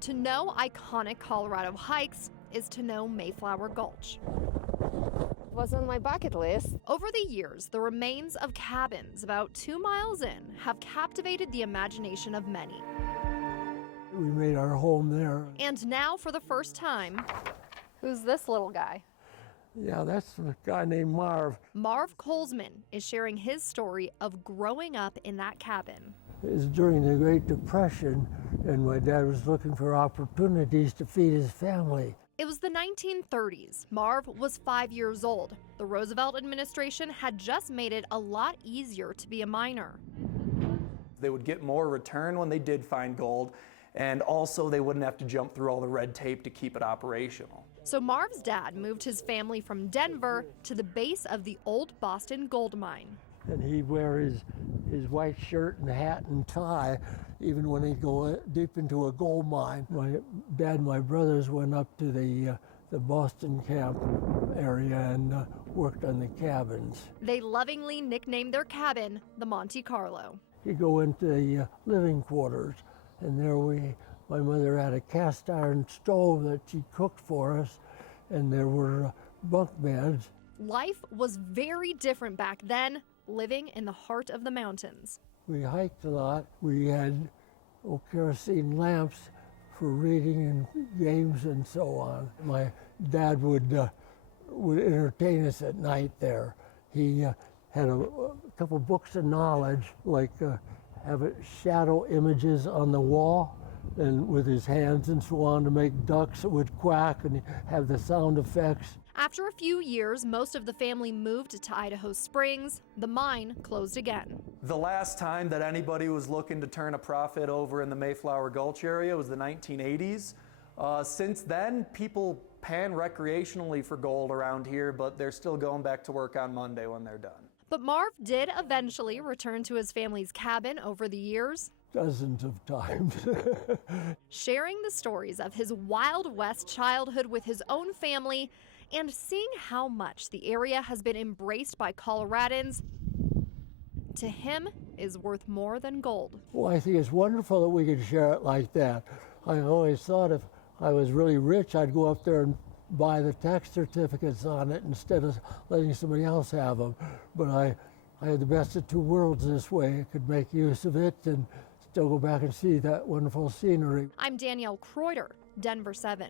To know iconic Colorado hikes is to know Mayflower Gulch. Was on my bucket list. Over the years, the remains of cabins about 2 miles in have captivated the imagination of many. We made our home there. And now, for the first time, Who's this little guy? Yeah, that's a guy named Marv. Marv Colesman is sharing his story of growing up in that cabin. It was during the Great Depression, and my dad was looking for opportunities to feed his family. It was the 1930s. Marv was 5 years old. The Roosevelt administration had just made it a lot easier to be a miner. They would get more return when they did find gold, and also they wouldn't have to jump through all the red tape to keep it operational. So Marv's dad moved his family from Denver to the base of the old Boston gold mine. And he'd wear his white shirt and hat and tie, even when he'd go deep into a gold mine. My dad and my brothers went up to the Boston camp area and worked on the cabins. They lovingly nicknamed their cabin the Monte Carlo. He'd go into the living quarters, and there my mother had a cast iron stove that she cooked for us, and there were bunk beds. Life was very different back then, living in the heart of the mountains. We hiked a lot. We had kerosene lamps for reading and games and so on. My dad would entertain us at night there. He had a couple books of knowledge, like have shadow images on the wall, and with his hands and so on to make ducks that would quack and have the sound effects. After a few years, most of the family moved to Idaho Springs. The mine closed again. The last time that anybody was looking to turn a profit over in the Mayflower Gulch area was the 1980s. Since then, people pan recreationally for gold around here, but they're still going back to work on Monday when they're done. But Marv did eventually return to his family's cabin over the years, dozens of times. sharing the stories of his Wild West childhood with his own family and seeing how much the area has been embraced by Coloradans, to him, is worth more than gold. Well, I think it's wonderful that we could share it like that. I always thought if I was really rich, I'd go up there and buy the tax certificates on it instead of letting somebody else have them. But I had the best of two worlds this way. I could make use of it and still go back and see that wonderful scenery. I'm Danielle Kreuter, Denver 7.